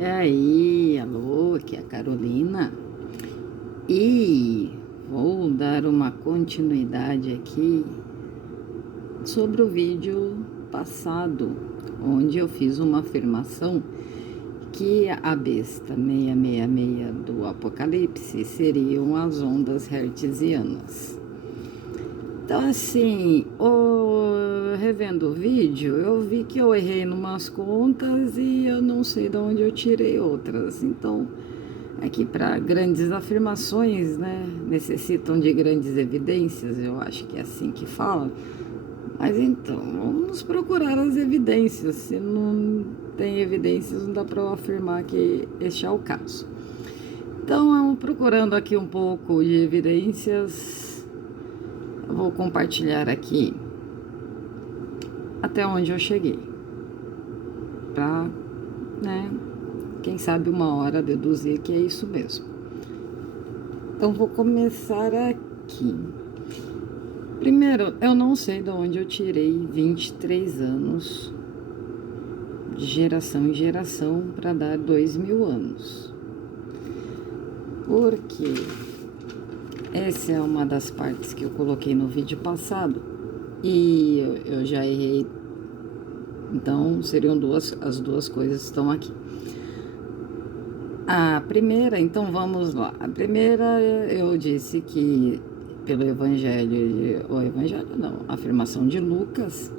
E aí, alô, aqui é a Carolina e vou dar uma continuidade aqui sobre o vídeo passado, onde eu fiz uma afirmação que a besta 666 do Apocalipse seriam as ondas hertzianas. Então, assim, revendo o vídeo, eu vi que eu errei em umas contas e eu não sei de onde eu tirei outras. Então, aqui para grandes afirmações, né, necessitam de grandes evidências, eu acho que é assim que fala. Mas então, vamos procurar as evidências. Se não tem evidências, não dá para eu afirmar que este é o caso. Então, procurando aqui um pouco de evidências, eu vou compartilhar aqui até onde eu cheguei, para, né, quem sabe uma hora deduzir que é isso mesmo. Então, vou começar aqui. Primeiro, eu não sei de onde eu tirei 23 anos de geração em geração para dar 2.000 anos. Porque essa é uma das partes que eu coloquei no vídeo passado e eu já errei. Então, seriam as duas coisas estão aqui. A primeira, então vamos lá. A primeira, eu disse que pelo a afirmação de Lucas,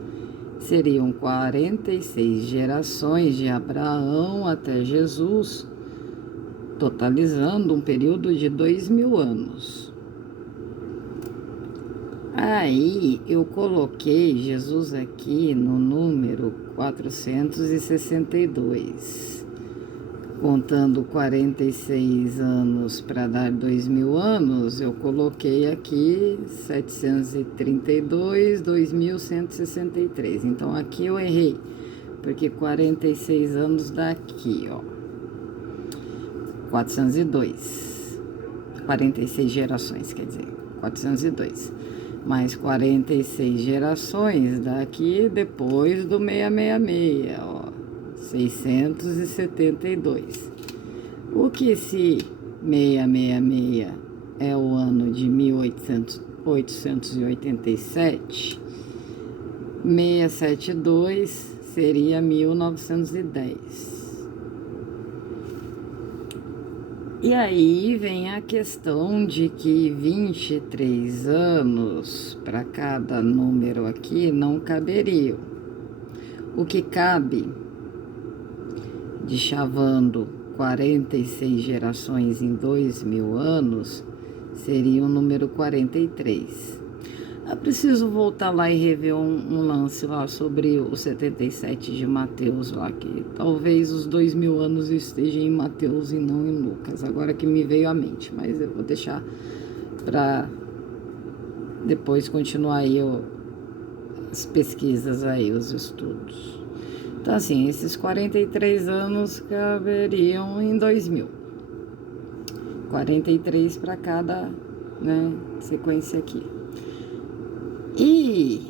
seriam 46 gerações de Abraão até Jesus, totalizando um período de 2.000 anos. Aí eu coloquei Jesus aqui no número 462, contando 46 anos para dar 2.000 anos, eu coloquei aqui 732, 2.163. Então aqui eu errei, porque 46 anos dá aqui, ó, 402. 46 gerações, quer dizer, 402. Mais 46 gerações daqui depois do 666, ó, 672. O que se 666 é o ano de 1887, 672 seria 1910. E aí vem a questão de que 23 anos para cada número aqui não caberiam. O que cabe, de chavando 46 gerações em 2.000 anos, seria o número 43. Eu preciso voltar lá e rever um lance lá sobre o 77 de Mateus lá, que talvez os 2.000 anos estejam em Mateus e não em Lucas, agora que me veio à mente, mas eu vou deixar para depois continuar aí as pesquisas aí, os estudos. Então assim, esses 43 anos caberiam em 2.000. 43 para cada, né, sequência aqui. E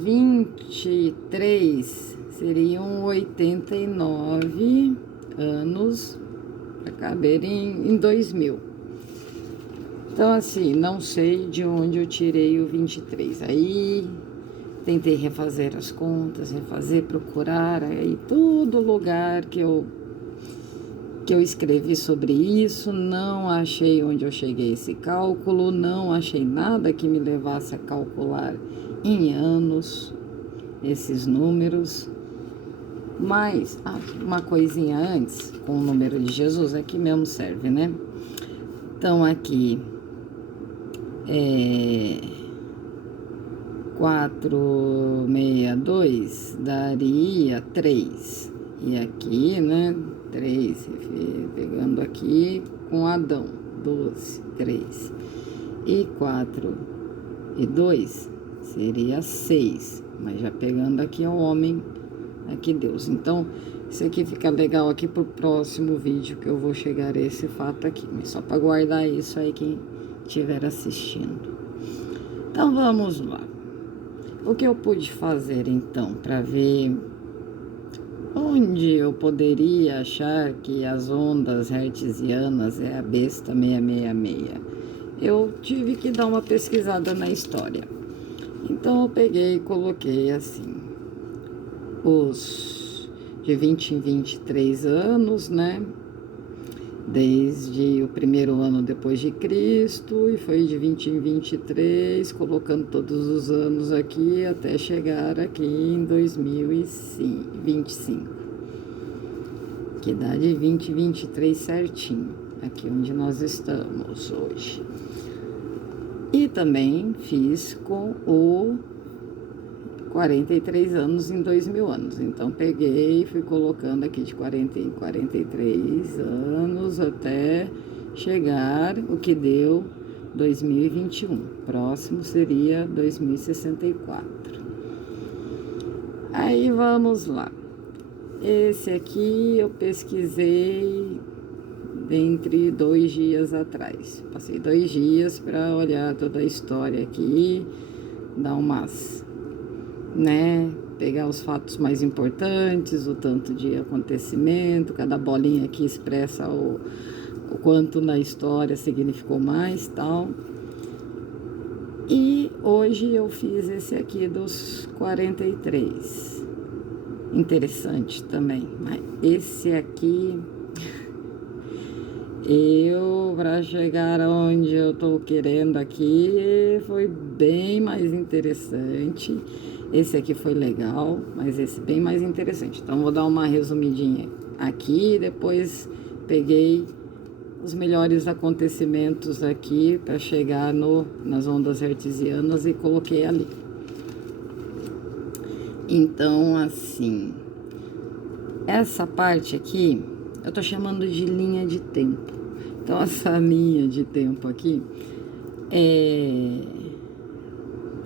23 seriam 89 anos para caber em 2.000. Então, assim, não sei de onde eu tirei o 23. Aí, tentei refazer as contas, procurar, aí todo lugar que eu escrevi sobre isso, não achei onde eu cheguei a esse cálculo, não achei nada que me levasse a calcular em anos esses números. Mas, uma coisinha antes, com o número de Jesus, aqui mesmo serve, né? Então, aqui, 462 daria 3. E aqui, né, 3, pegando aqui com Adão, 12, 3. E 4 e 2 seria 6, mas já pegando aqui ao homem, aqui Deus. Então, isso aqui fica legal aqui pro próximo vídeo, que eu vou chegar a esse fato aqui, mas só para guardar isso aí quem estiver assistindo. Então, vamos lá. O que eu pude fazer, então, para ver onde eu poderia achar que as ondas hertzianas é a besta 666? Eu tive que dar uma pesquisada na história. Então eu peguei e coloquei assim, os de 20 em 23 anos, né? Desde o primeiro ano depois de Cristo, e foi de 20 em 23, colocando todos os anos aqui, até chegar aqui em 2025. Que dá de 2023 certinho, aqui onde nós estamos hoje. E também fiz com o 43 anos em 2000 anos. Então, peguei e fui colocando aqui de 40 em 43 anos até chegar o que deu 2021. Próximo seria 2064. Aí, vamos lá. Esse aqui eu pesquisei entre 2 dias atrás. Passei 2 dias para olhar toda a história aqui, dar umas, né, pegar os fatos mais importantes, o tanto de acontecimento, cada bolinha aqui expressa o quanto na história significou mais, tal. E hoje eu fiz esse aqui dos 43. Interessante também, mas esse aqui, para chegar onde eu tô querendo aqui, foi bem mais interessante. Esse aqui foi legal, mas esse bem mais interessante. Então, vou dar uma resumidinha aqui, depois peguei os melhores acontecimentos aqui para chegar nas ondas hertzianas e coloquei ali. Então, assim, essa parte aqui, eu tô chamando de linha de tempo. Então, essa linha de tempo aqui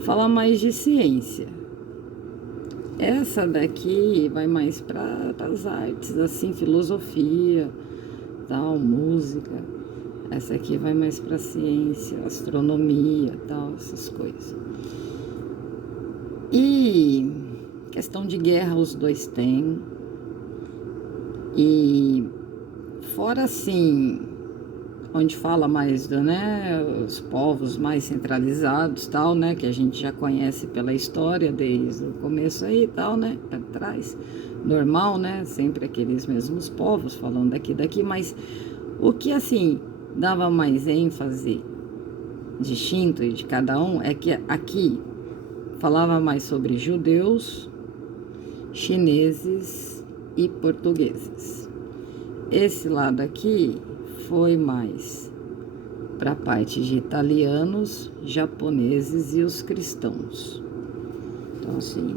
fala mais de ciência. Essa daqui vai mais para as artes, assim, filosofia, tal, música. Essa aqui vai mais para ciência, astronomia, tal, essas coisas. E questão de guerra os dois têm. E fora assim, onde fala mais os povos mais centralizados, tal, né, que a gente já conhece pela história desde o começo aí, tal, né, para trás, normal, né, sempre aqueles mesmos povos falando daqui, mas o que assim dava mais ênfase distinto de cada um é que aqui falava mais sobre judeus, chineses e portugueses. Esse lado aqui foi mais para a parte de italianos, japoneses e os cristãos. Então, assim,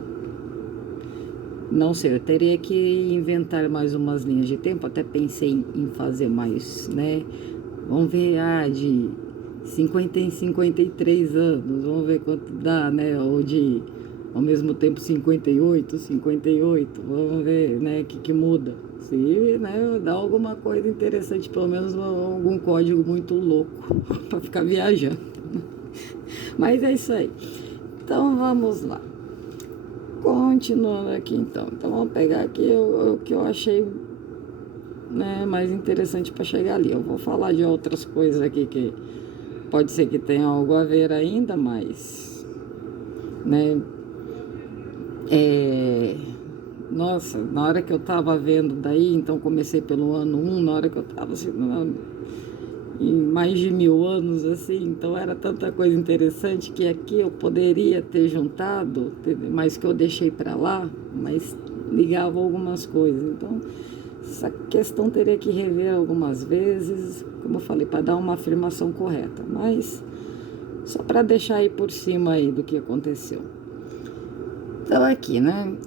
não sei, eu teria que inventar mais umas linhas de tempo, até pensei em fazer mais, né? Vamos ver, de 50 em 53 anos, vamos ver quanto dá, né? Ou de, ao mesmo tempo, 58, vamos ver, né? O que muda. Se, né, dá alguma coisa interessante, pelo menos algum código muito louco para ficar viajando. Mas é isso aí. Então, vamos lá. Continuando aqui, então. Então, vamos pegar aqui o que eu achei, né, mais interessante para chegar ali. Eu vou falar de outras coisas aqui que pode ser que tenha algo a ver ainda, mas, né, nossa, na hora que eu tava vendo daí, então comecei pelo ano 1, na hora que eu tava assim, em mais de 1000 anos, assim, então era tanta coisa interessante que aqui eu poderia ter juntado, mas que eu deixei para lá, mas ligava algumas coisas. Então, essa questão teria que rever algumas vezes, como eu falei, para dar uma afirmação correta, mas só para deixar aí por cima aí do que aconteceu. Então, aqui, né,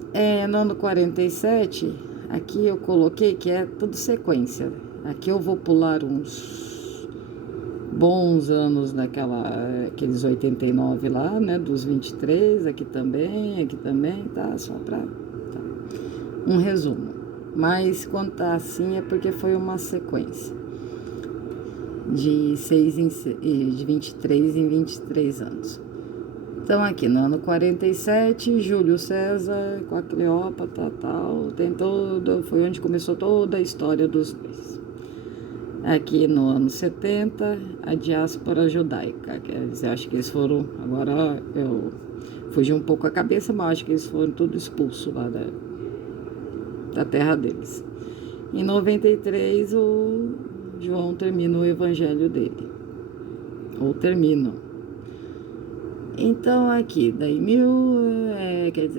no ano 47, aqui eu coloquei que é tudo sequência. Aqui eu vou pular uns bons anos aqueles 89 lá, né, dos 23, aqui também, tá, só para um resumo. Mas quando tá assim é porque foi uma sequência de 23 em 23 anos. Então, aqui no ano 47, Júlio César com a Cleópatra, tal, foi onde começou toda a história dos dois. Aqui no ano 70, a diáspora judaica, quer dizer, acho que eles foram, agora eu fugi um pouco a cabeça, mas acho que eles foram tudo expulsos lá da terra deles. Em 93, o João termina o evangelho dele, ou terminam. Então, aqui, daí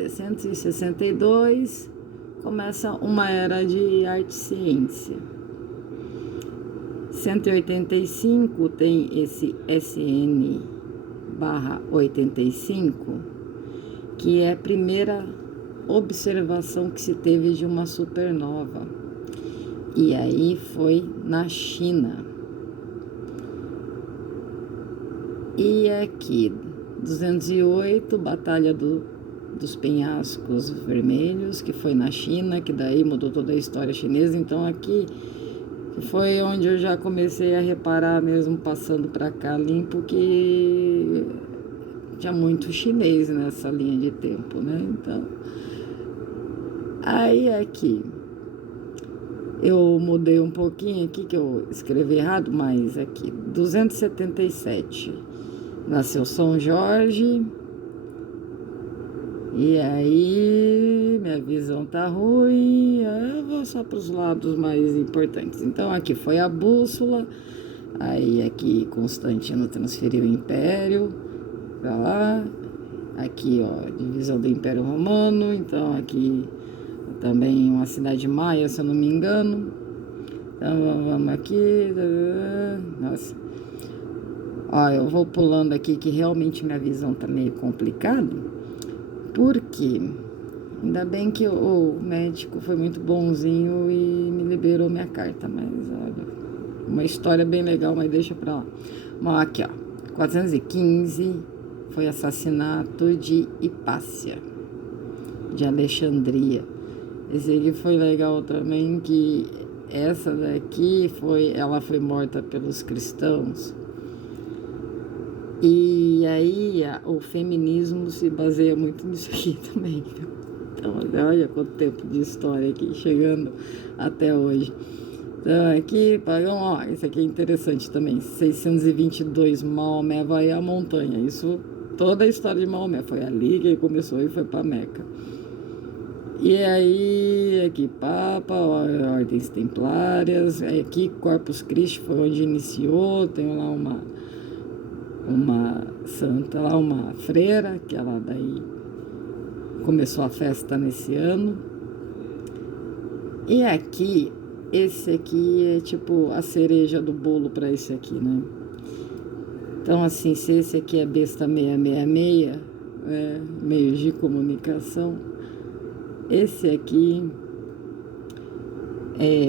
162, começa uma era de arte e ciência. 185 tem esse SN/85, que é a primeira observação que se teve de uma supernova. E aí foi na China. E aqui, 208, Batalha dos Penhascos Vermelhos, que foi na China, que daí mudou toda a história chinesa. Então aqui foi onde eu já comecei a reparar mesmo, passando para cá limpo, que tinha muito chinês nessa linha de tempo, né? Então, aí aqui, eu mudei um pouquinho aqui, que eu escrevi errado, mas aqui, 277, nasceu São Jorge. E aí, minha visão tá ruim, eu vou só para os lados mais importantes. Então, aqui foi a bússola, aí aqui Constantino transferiu o império para lá. Aqui, ó, divisão do Império Romano. Então, aqui também uma cidade maia, se eu não me engano. Então, vamos aqui. Nossa. Ó, eu vou pulando aqui, que realmente minha visão tá meio complicada. Porque ainda bem que o médico foi muito bonzinho e me liberou minha carta. Mas, olha, uma história bem legal, mas deixa pra lá. Bom, aqui, ó, 415 foi assassinato de Hipácia, de Alexandria. Esse aqui foi legal também, que essa daqui ela foi morta pelos cristãos. E aí o feminismo se baseia muito nisso aqui também. Então, olha quanto tempo de história aqui, chegando até hoje. Então, aqui, ó, isso aqui é interessante também. 622, Maomé vai à montanha. Isso, toda a história de Maomé. Foi ali que ele começou e foi para Meca. E aí, aqui, Papa, Ordens Templárias. Aqui, Corpus Christi foi onde iniciou. Tem lá uma santa lá, uma freira, que ela daí começou a festa nesse ano. E aqui, esse aqui é tipo a cereja do bolo para esse aqui, né? Então, assim, se esse aqui é besta 666, meios de comunicação, esse aqui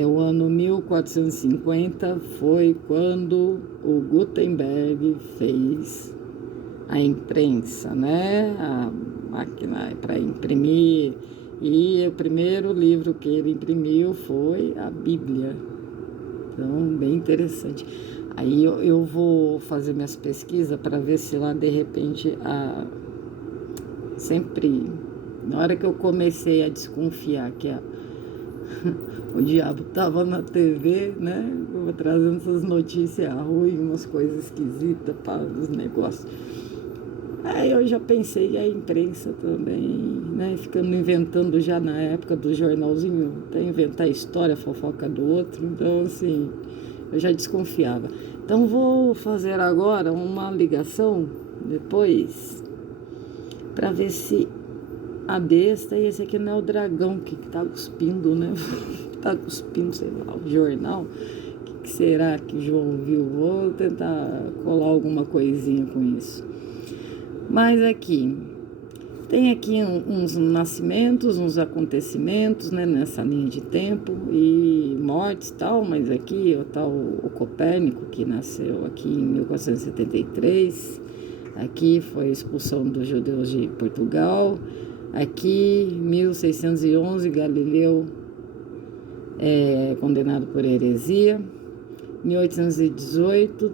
o ano 1450 foi quando o Gutenberg fez a imprensa, né? A máquina para imprimir. E o primeiro livro que ele imprimiu foi a Bíblia. Então, bem interessante. Aí eu vou fazer minhas pesquisas para ver se lá, de repente, sempre, na hora que eu comecei a desconfiar que o diabo estava na TV, né? Trazendo essas notícias ruins, umas coisas esquisitas para os negócios. Aí eu já pensei a imprensa também, né? Ficando inventando já na época do jornalzinho, até inventar história, fofoca do outro. Então, assim, eu já desconfiava. Então, vou fazer agora uma ligação depois para ver se a besta, e esse aqui não é o dragão que tá cuspindo, né? Tá cuspindo, sei lá, o jornal. O que será que o João viu? Vou tentar colar alguma coisinha com isso. Mas aqui, tem aqui uns nascimentos, uns acontecimentos, né, nessa linha de tempo, e mortes e tal, mas aqui tá o Copérnico, que nasceu aqui em 1473, aqui foi a expulsão dos judeus de Portugal, aqui 1611, Galileu condenado por heresia, 1818,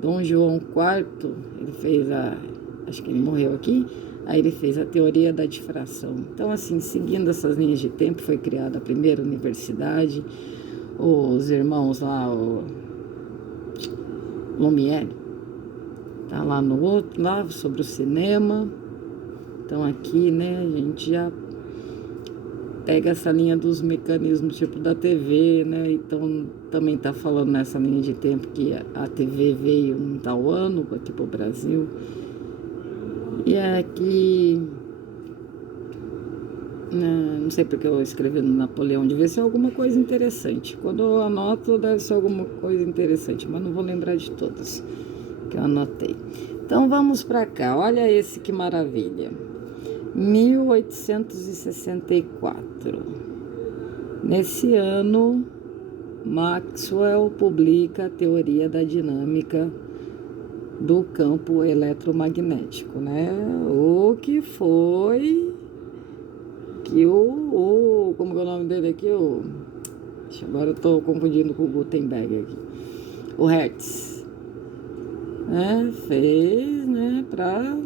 Dom João IV, ele fez a acho que ele morreu aqui, aí ele fez a teoria da difração. Então, assim, seguindo essas linhas de tempo, foi criada a primeira universidade, os irmãos lá, o Lumière, tá lá no outro, lá sobre o cinema. Então aqui, né, a gente já pega essa linha dos mecanismos tipo da TV, né? Então também tá falando nessa linha de tempo que a TV veio em tal ano aqui pro Brasil. E aqui, não sei porque eu escrevi no Napoleão, devia ser alguma coisa interessante. Quando eu anoto, deve ser alguma coisa interessante, mas não vou lembrar de todas que eu anotei. Então vamos para cá, olha esse que maravilha. 1864. Nesse ano, Maxwell publica a teoria da dinâmica do campo eletromagnético, né? O que foi que como é o nome dele aqui? Agora eu estou confundindo com o Gutenberg aqui. O Hertz, né? Fez, né? Para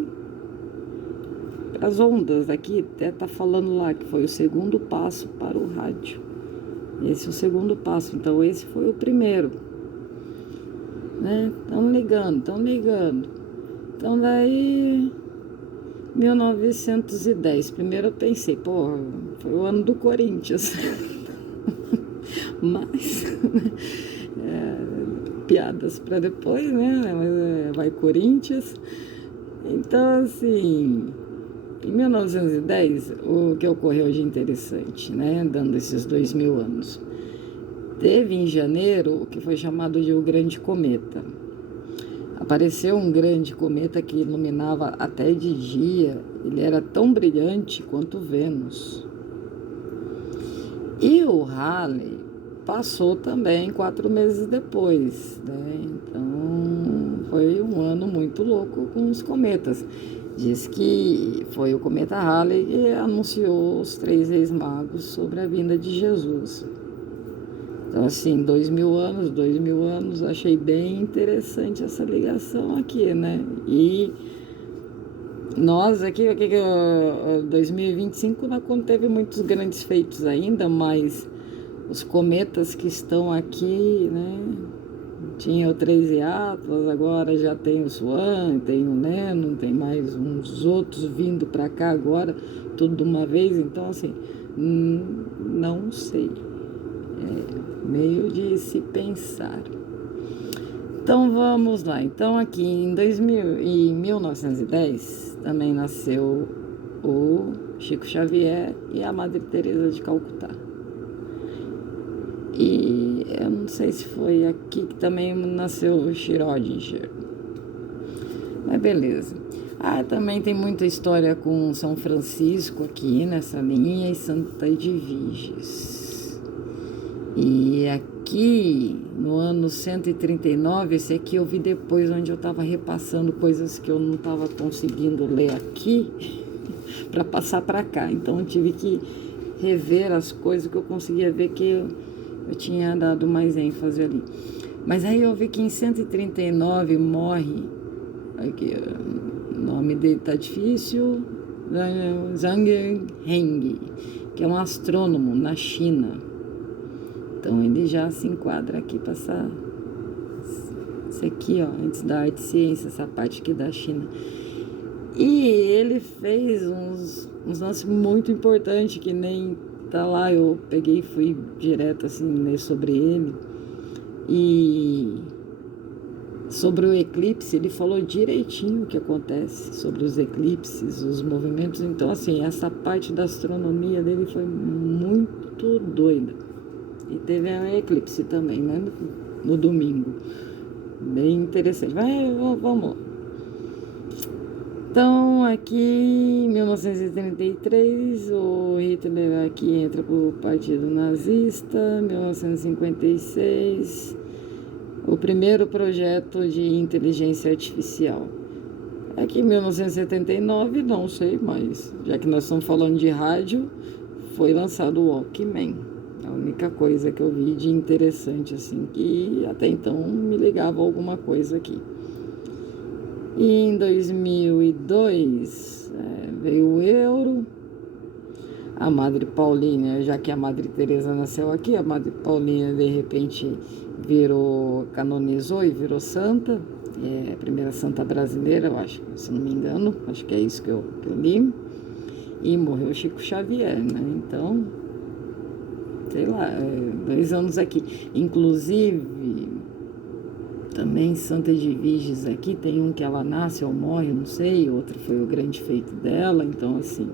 as ondas aqui, até tá falando lá que foi o segundo passo para o rádio. Esse é o segundo passo, então esse foi o primeiro, né? Estão ligando. Então daí 1910, primeiro eu pensei, porra, foi o ano do Corinthians. Mas piadas para depois, né? Mas vai Corinthians. Então assim, em 1910, o que ocorreu de interessante, né, dando esses 2000 anos, teve em janeiro o que foi chamado de o Grande Cometa. Apareceu um grande cometa que iluminava até de dia, ele era tão brilhante quanto Vênus. E o Halley passou também 4 meses depois, né? Então foi um ano muito louco com os cometas. Diz que foi o cometa Halley que anunciou os 3 reis magos sobre a vinda de Jesus. Então, assim, 2000 anos, achei bem interessante essa ligação aqui, né? E nós aqui 2025 não teve muitos grandes feitos ainda, mas os cometas que estão aqui, né? Tinha o 13 Atlas, agora já tem o Swan, tem o Neno, tem mais uns outros vindo para cá agora, tudo de uma vez. Então, assim, não sei. É meio de se pensar. Então, vamos lá. Então, aqui em 1910, também nasceu o Chico Xavier e a Madre Teresa de Calcutá. E eu não sei se foi aqui que também nasceu o Schrödinger. Mas beleza. Também tem muita história com São Francisco aqui nessa linha e Santa Edviges. E aqui, no ano 139, esse aqui eu vi depois, onde eu estava repassando coisas que eu não estava conseguindo ler aqui para passar para cá. Então eu tive que rever as coisas que eu conseguia ver que eu tinha dado mais ênfase ali. Mas aí eu vi que em 139 morre, aqui, o nome dele tá difícil, Zhang Heng, que é um astrônomo na China. Então ele já se enquadra aqui para isso aqui, ó, antes da arte e ciência, essa parte aqui da China. E ele fez uns lances muito importantes que nem tá lá, eu peguei e fui direto assim ler sobre ele. E sobre o eclipse, ele falou direitinho o que acontece sobre os eclipses, os movimentos. Então, assim, essa parte da astronomia dele foi muito doida. E teve um eclipse também, né, no domingo. Bem interessante. Mas vamos lá. Então, aqui em 1933, o Hitler aqui entra para o Partido Nazista. 1956, o primeiro projeto de inteligência artificial. Aqui em 1979, não sei, mas já que nós estamos falando de rádio, foi lançado o Walkman. A única coisa que eu vi de interessante, assim, que até então me ligava a alguma coisa aqui. E em 2002 veio o euro. A Madre Paulina, já que a Madre Teresa nasceu aqui, a Madre Paulina de repente canonizou e virou santa. É a primeira santa brasileira, eu acho, se não me engano, acho que é isso que eu li. E morreu Chico Xavier, né? Então, sei lá, 2 anos aqui. Inclusive, também Santa de Virges aqui, tem um que ela nasce ou morre, não sei, outro foi o grande feito dela, então assim,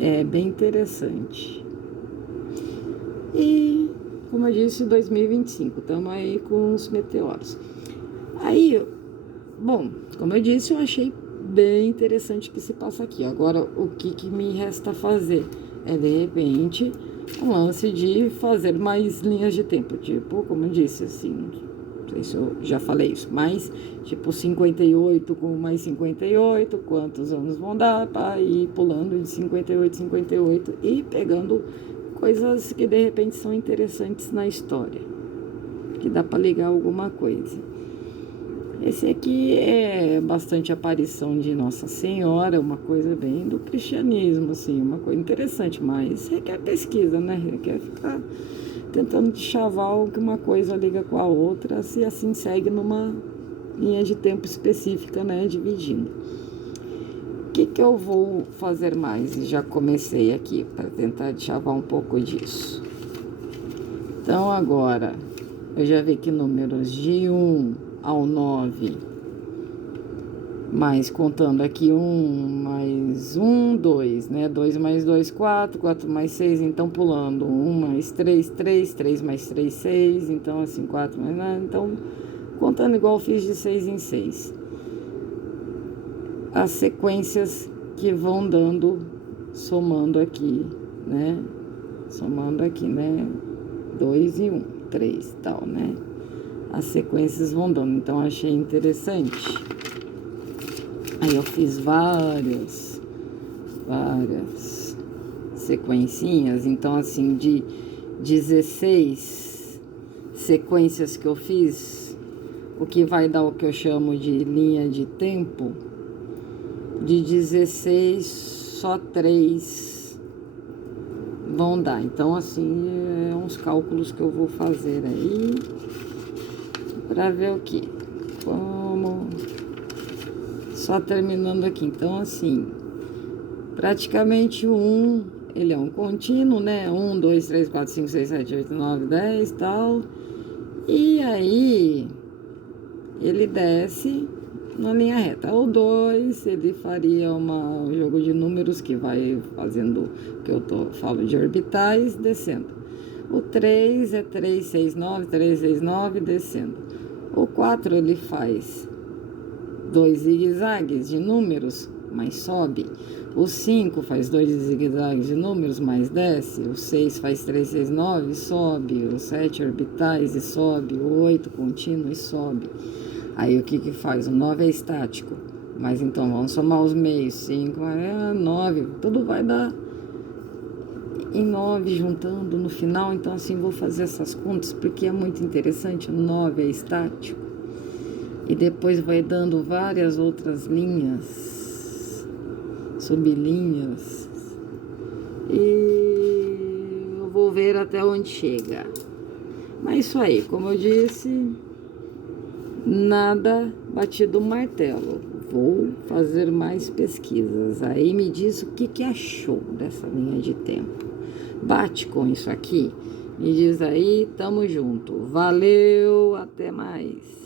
é bem interessante. E, como eu disse, 2025, estamos aí com os meteoros. Aí, bom, como eu disse, eu achei bem interessante o que se passa aqui. Agora, o que me resta fazer é, de repente, um lance de fazer mais linhas de tempo. Tipo, como eu disse, assim, não sei se eu já falei isso, mas, tipo, 58 com mais 58, quantos anos vão dar para ir pulando de 58, 58 e pegando coisas que, de repente, são interessantes na história, que dá para ligar alguma coisa. Esse aqui é bastante aparição de Nossa Senhora, uma coisa bem do cristianismo, assim, uma coisa interessante, mas requer pesquisa, né? Requer ficar tentando chavar que uma coisa liga com a outra, se assim segue numa linha de tempo específica, né? Dividindo. O que eu vou fazer mais? E já comecei aqui para tentar chavar um pouco disso. Então, agora, eu já vi que números de 1 ao 9, mais contando aqui 1 mais 1, 2, né? 2 mais 2, 4, 4 mais 6, então pulando 1 mais 3, 3, 3 mais 3, 6, então assim, 4 mais 9, então contando igual eu fiz de 6 em 6. As sequências que vão dando, somando aqui, né? Somando aqui, né? 2 e 1, 3 e tal, né? As sequências vão dando, então achei interessante. Aí eu fiz várias sequencinhas, então assim, de 16 sequências que eu fiz, o que vai dar o que eu chamo de linha de tempo, de 16, só 3 vão dar. Então assim, é uns cálculos que eu vou fazer aí, para ver o que? Como... Só terminando aqui. Então, assim, praticamente o 1, ele é um contínuo, né? 1, 2, 3, 4, 5, 6, 7, 8, 9, 10 e tal. E aí, ele desce na linha reta. O 2, ele faria um jogo de números que vai fazendo, que eu falo de orbitais, descendo. O 3 é 3, 6, 9, 3, 6, 9, descendo. O 4 ele faz 2 zigue-zagues de números, mas sobe. O 5 faz 2 zigue-zagues de números, mas desce. O 6 faz 3, 6, 9, sobe. O 7 orbitais e sobe. O 8 contínuo e sobe. Aí o que faz? O 9 é estático. Mas então vamos somar os meios. 5, 9, tudo vai dar em 9 juntando no final. Então assim vou fazer essas contas porque é muito interessante. O 9 é estático. E depois vai dando várias outras linhas, sublinhas. E eu vou ver até onde chega. Mas isso aí, como eu disse, nada batido o martelo. Vou fazer mais pesquisas. Aí me diz o que achou dessa linha de tempo. Bate com isso aqui? Me diz aí, tamo junto. Valeu, até mais.